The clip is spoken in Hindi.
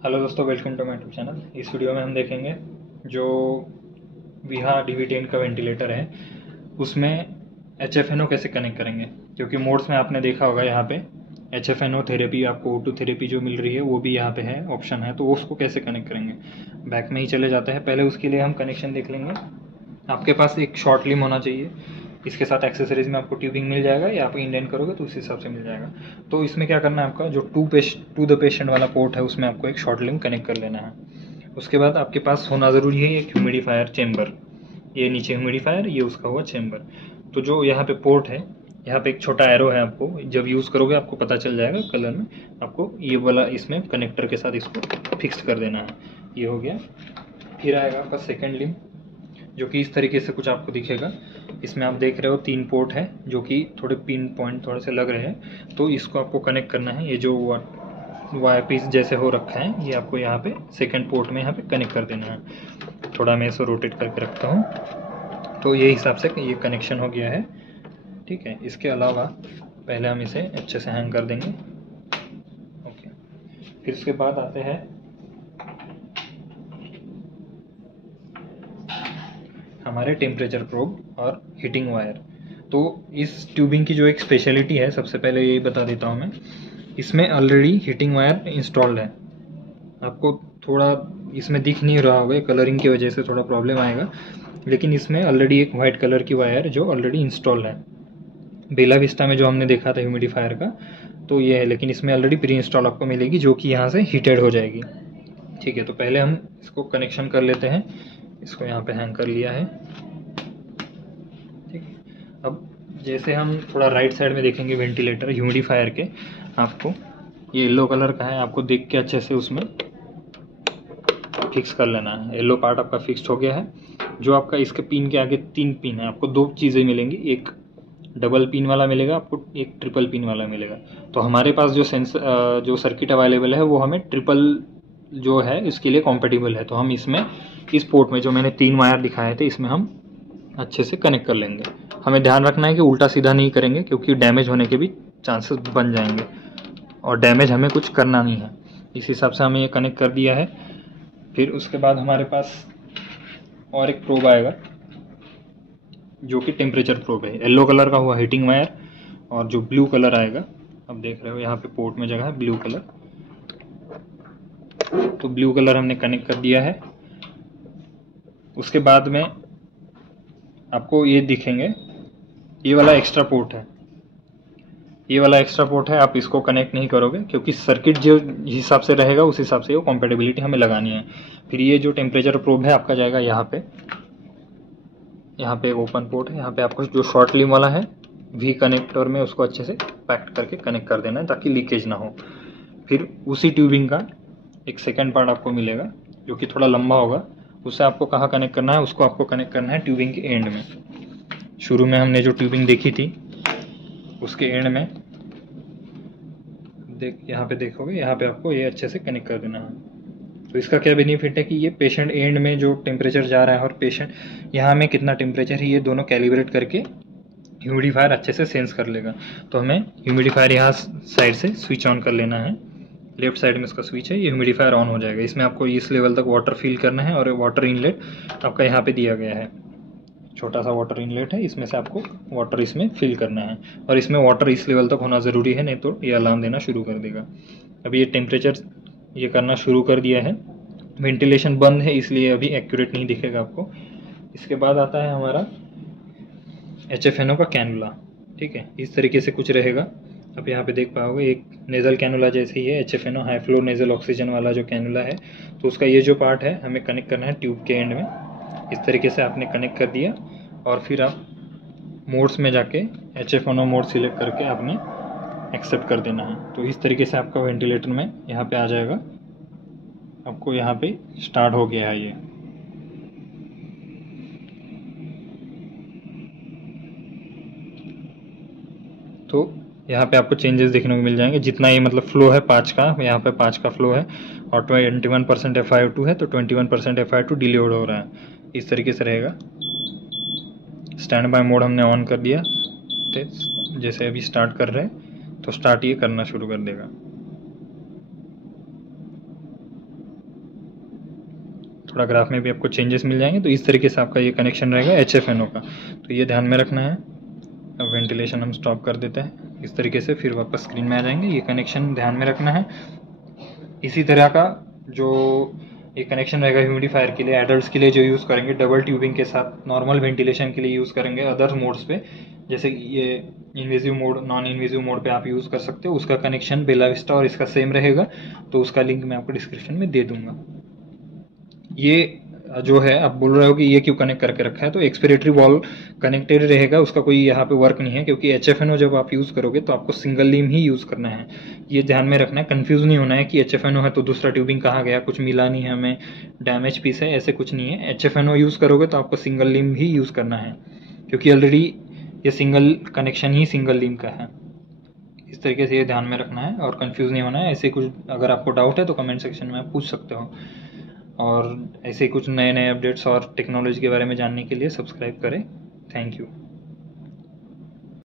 हेलो दोस्तों, welcome to my YouTube channel. इस वीडियो में हम देखेंगे जो विहा DV10 का वेंटिलेटर है उसमें HFNO कैसे कनेक्ट करेंगे। क्योंकि मोड्स में आपने देखा होगा यहाँ पे HFNO थेरेपी, आपको O2 थेरेपी जो मिल रही है वो भी यहाँ पे है, ऑप्शन है। तो वो उसको कैसे कनेक्ट करेंगे, बैक में ही चले जाते हैं। पहले उसके लिए हम कनेक्शन देख लेंगे। आपके पास एक शॉर्ट लिम होना चाहिए, इसके साथ एक्सेसरीज में आपको ट्यूबिंग मिल जाएगा या आप इंडेंट करोगे तो उस हिसाब से मिल जाएगा। तो इसमें क्या करना है, आपका जो टू द पेशेंट वाला पोर्ट है उसमें आपको एक शॉर्ट लिम कनेक्ट कर लेना है। उसके बाद आपके पास होना ज़रूरी है एक ह्यूमिडिफायर चेम्बर। ये नीचे ह्यूमिडिफायर, ये उसका हुआ चेम्बर। तो जो यहाँ पे पोर्ट है, यहाँ पे एक छोटा एरो है, आपको जब यूज़ करोगे आपको पता चल जाएगा कलर में। आपको ये वाला इसमें कनेक्टर के साथ इसको फिक्स कर देना है। ये हो गया। फिर आएगा आपका सेकेंड लिम, जो कि इस तरीके से कुछ आपको दिखेगा। इसमें आप देख रहे हो 3 पोर्ट है जो कि थोड़े पिन पॉइंट थोड़े से लग रहे हैं। तो इसको आपको कनेक्ट करना है। ये जो वायर पीस जैसे हो रखा है ये आपको यहाँ पे सेकंड पोर्ट में यहाँ पे कनेक्ट कर देना है। थोड़ा मैं इसको रोटेट करके रखता हूँ। तो ये हिसाब से ये कनेक्शन हो गया है, ठीक है। इसके अलावा पहले हम इसे अच्छे से हैंग कर देंगे। ओके, फिर इसके बाद आते हैं हमारे टेम्परेचर प्रोब और हीटिंग वायर। तो इस ट्यूबिंग की जो एक स्पेशलिटी है, सबसे पहले ये बता देता हूँ मैं। इसमें ऑलरेडी हीटिंग वायर इंस्टॉल्ड है। आपको थोड़ा इसमें दिख नहीं रहा होगा, कलरिंग की वजह से थोड़ा प्रॉब्लम आएगा, लेकिन इसमें ऑलरेडी एक वाइट कलर की वायर जो ऑलरेडी इंस्टॉल है। बेला विस्टा में जो हमने देखा था ह्यूमिडिफायर का, तो ये है, लेकिन इसमें ऑलरेडी प्री इंस्टॉल आपको मिलेगी जो कि यहाँ से हीटेड हो जाएगी। ठीक है, तो पहले हम इसको कनेक्शन कर लेते हैं। इसको यहाँ पे हैंग कर लिया है, ठीक है। अब जैसे हम थोड़ा राइट साइड में देखेंगे वेंटिलेटर ह्यूमिडिफायर के, आपको ये येलो कलर का है, आपको देख के अच्छे से उसमें फिक्स कर लेना है। येलो पार्ट आपका फिक्स हो गया है। जो आपका इसके पिन के आगे 3 पिन है, आपको 2 चीज़ें मिलेंगी, एक डबल पिन वाला मिलेगा आपको, एक ट्रिपल पिन वाला मिलेगा। तो हमारे पास जो सर्किट अवेलेबल है वो हमें ट्रिपल जो है इसके लिए कॉम्पेटिबल है। तो हम इसमें इस पोर्ट में जो मैंने 3 वायर दिखाए थे इसमें हम अच्छे से कनेक्ट कर लेंगे। हमें ध्यान रखना है कि उल्टा सीधा नहीं करेंगे, क्योंकि डैमेज होने के भी चांसेस बन जाएंगे और डैमेज हमें कुछ करना नहीं है। इस हिसाब से हमें ये कनेक्ट कर दिया है। फिर उसके बाद हमारे पास और एक प्रोब आएगा जो कि टेम्परेचर प्रोब है। येलो कलर का हुआ हीटिंग वायर, और जो ब्लू कलर आएगा, अब देख रहे हो यहाँ पे पोर्ट में जगह है ब्लू कलर, तो ब्लू कलर हमने कनेक्ट कर दिया है। उसके बाद में आपको ये दिखेंगे, ये वाला एक्स्ट्रा पोर्ट है, ये वाला एक्स्ट्रा पोर्ट है। आप इसको कनेक्ट नहीं करोगे क्योंकि सर्किट जो हिसाब से रहेगा उस हिसाब से वो कॉम्पेटिबिलिटी हमें लगानी है। फिर ये जो टेम्परेचर प्रोब है आपका जाएगा यहाँ पे एक ओपन पोर्ट है, यहाँ पे आपको जो शॉर्ट लिम वाला है V कनेक्टर में उसको अच्छे से पैक्ट करके कनेक्ट कर देना है ताकि लीकेज ना हो। फिर उसी ट्यूबिंग का एक सेकेंड पार्ट आपको मिलेगा जो कि थोड़ा लंबा होगा। उसे आपको कहाँ कनेक्ट करना है, उसको आपको कनेक्ट करना है ट्यूबिंग के एंड में। शुरू में हमने जो ट्यूबिंग देखी थी उसके एंड में यहाँ पे देखोगे, यहाँ पे आपको ये अच्छे से कनेक्ट कर देना है। तो इसका क्या बेनिफिट है कि ये पेशेंट एंड में जो टेम्परेचर जा रहा है और पेशेंट यहाँ में कितना टेम्परेचर है, ये दोनों कैलिब्रेट करके ह्यूमिडिफायर अच्छे से सेंस कर लेगा। तो हमें ह्यूमिडिफायर यहाँ साइड से स्विच ऑन कर लेना है। लेफ्ट साइड में इसका स्विच है, ये ह्यूमिडिफायर ऑन हो जाएगा। इसमें आपको इस लेवल तक वाटर फिल करना है, और वाटर इनलेट आपका यहाँ पे दिया गया है, छोटा सा वाटर इनलेट है, इसमें से आपको वाटर इसमें फिल करना है। और इसमें वाटर इस लेवल तक होना ज़रूरी है, नहीं तो ये अलार्म देना शुरू कर देगा। अभी ये टेम्परेचर ये करना शुरू कर दिया है। वेंटिलेशन बंद है इसलिए अभी एक्यूरेट नहीं दिखेगा आपको। इसके बाद आता है हमारा HFNO का कैनुला, ठीक है। इस तरीके से कुछ रहेगा, आप यहाँ पे देख पाओगे। एक नेज़ल कैनुला जैसे ही है, HFNO high flow nasal oxygen वाला जो कैनुला है। तो उसका ये जो पार्ट है हमें कनेक्ट करना है ट्यूब के एंड में। इस तरीके से आपने कनेक्ट कर दिया, और फिर आप मोड्स में जाके HFNO मोड सिलेक्ट करके आपने एक्सेप्ट कर देना है। तो इस तरीके से आपका वेंटिलेटर में यहाँ पे आ जाएगा। आपको यहाँ पे स्टार्ट हो गया है ये। तो यहाँ पे आपको चेंजेस देखने को मिल जाएंगे। जितना ये मतलब फ्लो है 5 का, यहाँ पे 5 का फ्लो है, और 21% FiO2 है, तो 21% FiO2 डिलीवर्ड हो रहा है। इस तरीके से रहेगा। स्टैंड बाय मोड हमने ऑन कर दिया, तो जैसे अभी स्टार्ट कर रहे हैं तो स्टार्ट ये करना शुरू कर देगा। थोड़ा ग्राफ में भी आपको चेंजेस मिल जाएंगे। तो इस तरीके से आपका ये कनेक्शन रहेगा HFNO का, तो ये ध्यान में रखना है। अब वेंटिलेशन हम स्टॉप कर देते हैं इस तरीके से, फिर वापस स्क्रीन में आ जाएंगे। ये कनेक्शन ध्यान में रखना है। इसी तरह का जो ये कनेक्शन रहेगा ह्यूमिडिफायर के लिए, एडल्ट्स के लिए जो यूज़ करेंगे डबल ट्यूबिंग के साथ, नॉर्मल वेंटिलेशन के लिए यूज़ करेंगे अदर मोड्स पे, जैसे ये invasive mode, non invasive mode पे आप यूज़ कर सकते हो। उसका कनेक्शन बेला विस्टा और इसका सेम रहेगा, तो उसका लिंक मैं आपको डिस्क्रिप्शन में दे दूंगा। ये जो है आप बोल रहे हो कि ये क्यों कनेक्ट करके रखा है, तो एक्सपिरेटरी वॉल्व कनेक्टेड रहेगा, उसका कोई यहाँ पे वर्क नहीं है, क्योंकि HFNO जब आप यूज़ करोगे तो आपको सिंगल लीम ही यूज़ करना है। ये ध्यान में रखना है, कंफ्यूज नहीं होना है कि HFNO है तो दूसरा ट्यूबिंग कहाँ गया, कुछ मिला नहीं है हमें, डैमेज पीस है, ऐसे कुछ नहीं है। HFNO यूज़ करोगे तो आपको सिंगल लीम ही यूज़ करना है, क्योंकि ऑलरेडी ये सिंगल कनेक्शन ही सिंगल लीम का है। इस तरीके से ये ध्यान में रखना है और कंफ्यूज नहीं होना है। ऐसे कुछ अगर आपको डाउट है तो कमेंट सेक्शन में आप पूछ सकते हो, और ऐसे कुछ नए नए अपडेट्स और टेक्नोलॉजी के बारे में जानने के लिए सब्सक्राइब करें। Thank you.